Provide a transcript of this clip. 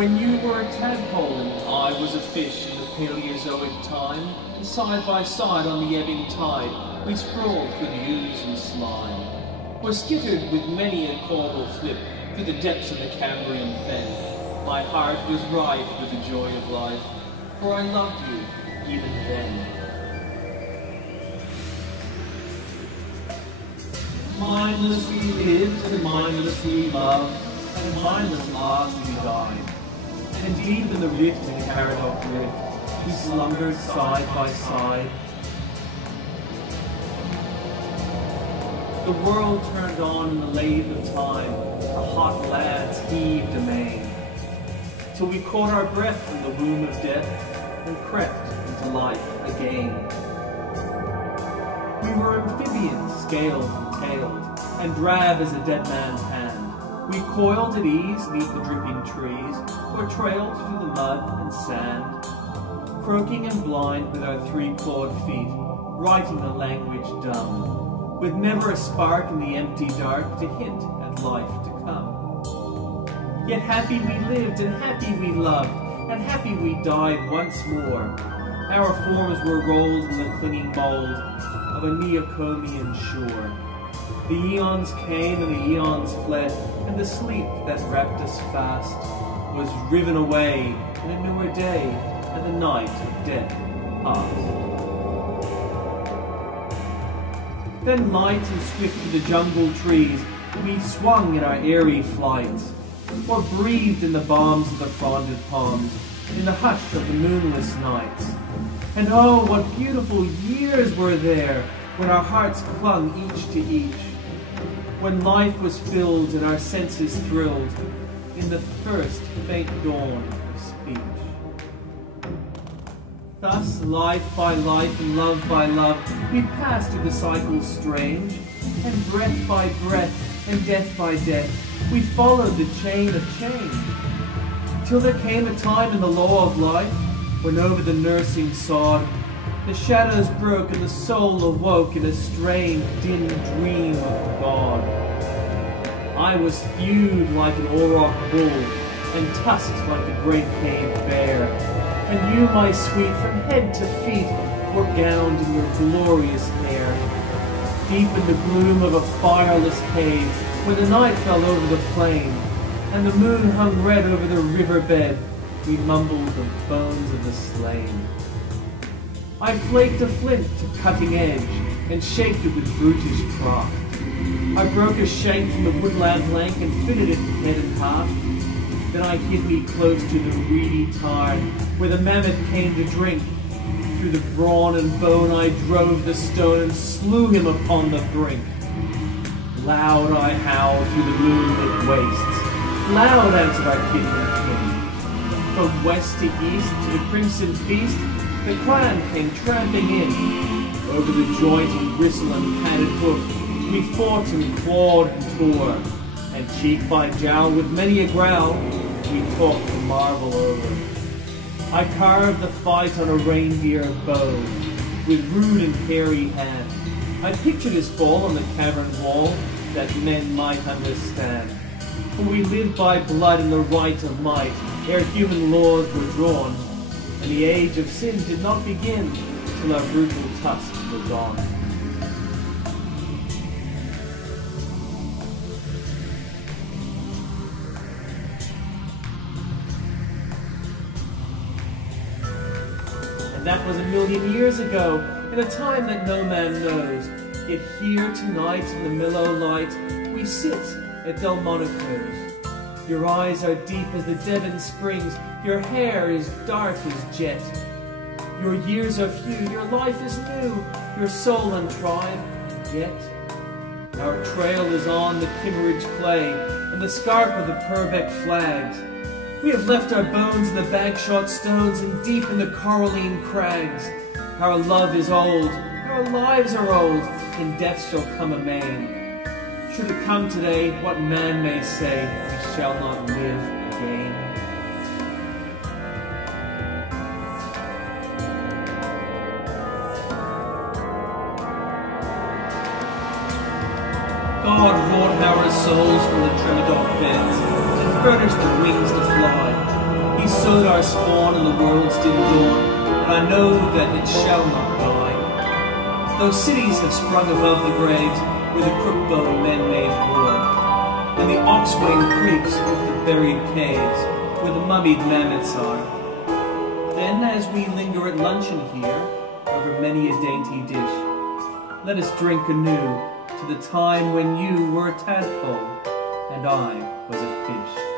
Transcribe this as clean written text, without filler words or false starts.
When you were a tadpole and I was a fish in the Paleozoic time, and side by side on the ebbing tide, we sprawled through the ooze and slime. Were skittered with many a coral flip through the depths of the Cambrian fen. My heart was rife with the joy of life, for I loved you even then. Mindless we lived, and mindless we loved, and mindless last we died. And deep in the rift and Caradoc rift, we slumbered side by side. The world turned on in the lathe of time, the hot lads heaved amain, till we caught our breath from the womb of death, and crept into life again. We were amphibians, scaled and tailed, and drab as a dead man's hand. We coiled at ease neath the dripping trees, or trailed through the mud and sand, croaking and blind with our three-clawed feet, writing a language dumb, with never a spark in the empty dark to hint at life to come. Yet happy we lived, and happy we loved, and happy we died once more. Our forms were rolled in the clinging mold of a Neocomian shore. The eons came and the eons fled, and the sleep that wrapped us fast was riven away in a newer day, and the night of death passed. Then light and swift through the jungle trees, we swung in our airy flight, or breathed in the balms of the fronded palms, in the hush of the moonless night. And oh, what beautiful years were there, when our hearts clung each to each, when life was filled and our senses thrilled in the first faint dawn of speech. Thus, life by life and love by love, we passed through the cycles strange, and breath by breath and death by death, we followed the chain of change, till there came a time in the law of life, when over the nursing sod, the shadows broke and the soul awoke in a strange, dim dream of God. I was thewed like an auroch bull, and tusked like a great cave bear. And you, my sweet, from head to feet, were gowned in your glorious hair. Deep in the gloom of a fireless cave, where the night fell over the plain, and the moon hung red over the riverbed, we mumbled the bones of the slain. I flaked a flint to cutting edge, and shaped it with brutish craft. I broke a shank from the woodland plank, and fitted it head and half. Then I hid me close to the reedy tarn, where the mammoth came to drink. Through the brawn and bone I drove the stone, and slew him upon the brink. Loud I howled through the moonlit wastes, loud answered our kin. From west to east to the crimson feast, the clan came tramping in. Over the joint and bristle and padded hoof, we fought and clawed and tore, and cheek by jowl with many a growl, we talked the marvel over. I carved the fight on a reindeer bow, with rude and hairy hand. I pictured his fall on the cavern wall, that men might understand. For we lived by blood and the right of might, ere human laws were drawn, and the age of sin did not begin till our brutal tusks were gone. And that was 1,000,000 years ago, in a time that no man knows. Yet here tonight in the mellow light, we sit at Delmonico's. Your eyes are deep as the Devon springs, your hair is dark as jet. Your years are few, your life is new, your soul untried, yet our trail is on the Kimmeridge clay and the scarp of the Purbeck flags. We have left our bones in the Bagshot stones and deep in the coralline crags. Our love is old, our lives are old, and death shall come amain. Should it come today, what man may say, we shall not live again. God wrought our souls from the Tremadoc beds, and furnished the wings to fly. He sowed our spawn and the world's dim dawn, and I know that it shall not die. Though cities have sprung above the graves, where the crook-bone men made war, and the ox-wing creeps with the buried caves, where the mummied mammoths are. Then, as we linger at luncheon here, over many a dainty dish, let us drink anew to the time when you were a tadpole and I was a fish.